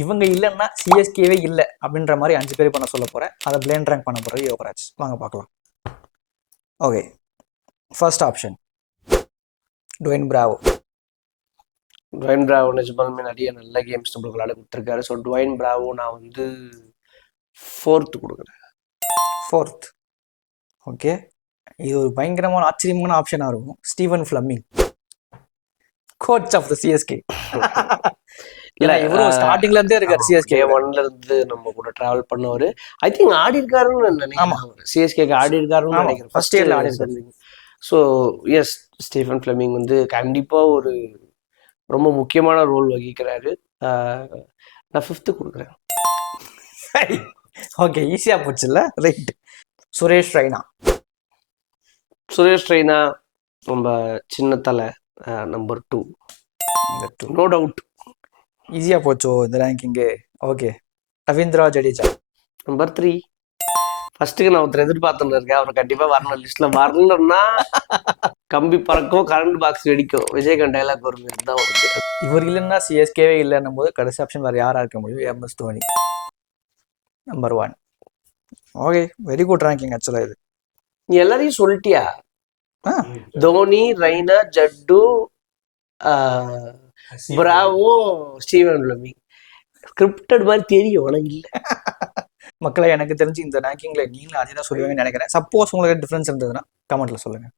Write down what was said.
இவங்க இல்லைன்னா சிஎஸ்கேவே இல்லை அப்படின்ற மாதிரி 5 பேர் பண்ண சொல்ல போகிறேன். அதை பிளேண்ட் ரேங்க் பண்ண போகிறது யோகராஜ். வாங்க பார்க்கலாம். Okay, first option Dwayne Bravo. Dwayne Bravo நிஜமாலுமே நிறைய நல்ல கேம்ஸ் நம்மளுக்கு விளையாட கொடுத்துருக்காரு. ஸோ டுவைன் பிராவோ நான் வந்து 4th கொடுக்குறேன். 4th. ஓகே, இது ஒரு பயங்கரமான ஆச்சரியமான ஆப்ஷனாக இருக்கும். Stephen Fleming, coach of the CSK. இல்லை, இவரும் ஸ்டார்டிங்ல இருந்தே இருக்காரு சிஎஸ்கே. ஒன்ல இருந்து நம்ம கூட டிராவல் பண்ணவர். ஐ திங்க் ஆடி இருக்காருன்னு நினைக்கிறேன். சிஎஸ்கேக்கு ஆடி இருக்காருன்னு நினைக்கிறேன். ஃபர்ஸ்ட் இயர்ல ஆடி இருக்காரு. ஸோ எஸ், ஸ்டீஃபன் ஃப்ளெமிங் வந்து கண்டிப்பாக ஒரு ரொம்ப முக்கியமான ரோல் வகிக்கிறாரு. நான் 5th கொடுக்குறேன். ஓகே, ஈஸியாக போச்சுல்ல. ரைட். சுரேஷ் ரெய்னா. சுரேஷ் ரெய்னா ரொம்ப சின்ன தலை, நம்பர் 2. No doubt. ஈஸியாக போச்சோ இந்த ranking. Okay, Ravindra Jadeja. Number 3. ஃபர்ஸ்ட்டுக்கு நான் ஒருத்தர் எதிர்பார்த்துன்னு இருக்கேன். அவர் கண்டிப்பாக வரணும். லிஸ்ட்டில் வரலன்னா கம்பி பறக்கும், கரண்ட் பாக்ஸ் வெடிக்கும். விஜயகாந்த் டைலாக் ஒரு மாதிரி தான் வருது. இவர் இல்லைன்னா சிஎஸ்கேவே இல்லைன்னும் போது கடைசி ஆப்ஷன் வேறு யாராக இருக்க முடியும்? MS Dhoni, number 1. Okay, very good ranking ஆக்சுவலாக இது. நீ எல்லாரையும் சொல்லிட்டியா? Dhoni, Raina, Jaddu, Bravo, Stephen Fleming. Scripted மாதிரி தெரியும் உனக்கு இல்லை? மக்களை, எனக்கு தெரிஞ்சு இந்த ரேங்கிங்கில் நீங்களும் அதே தான் சொல்லுவீங்கன்னு நினைக்கிறேன். சப்போஸ் உங்களுக்கு டிஃப்ரென்ஸ் இருந்ததுன்னா கமெண்ட்டில் சொல்லுங்கள்.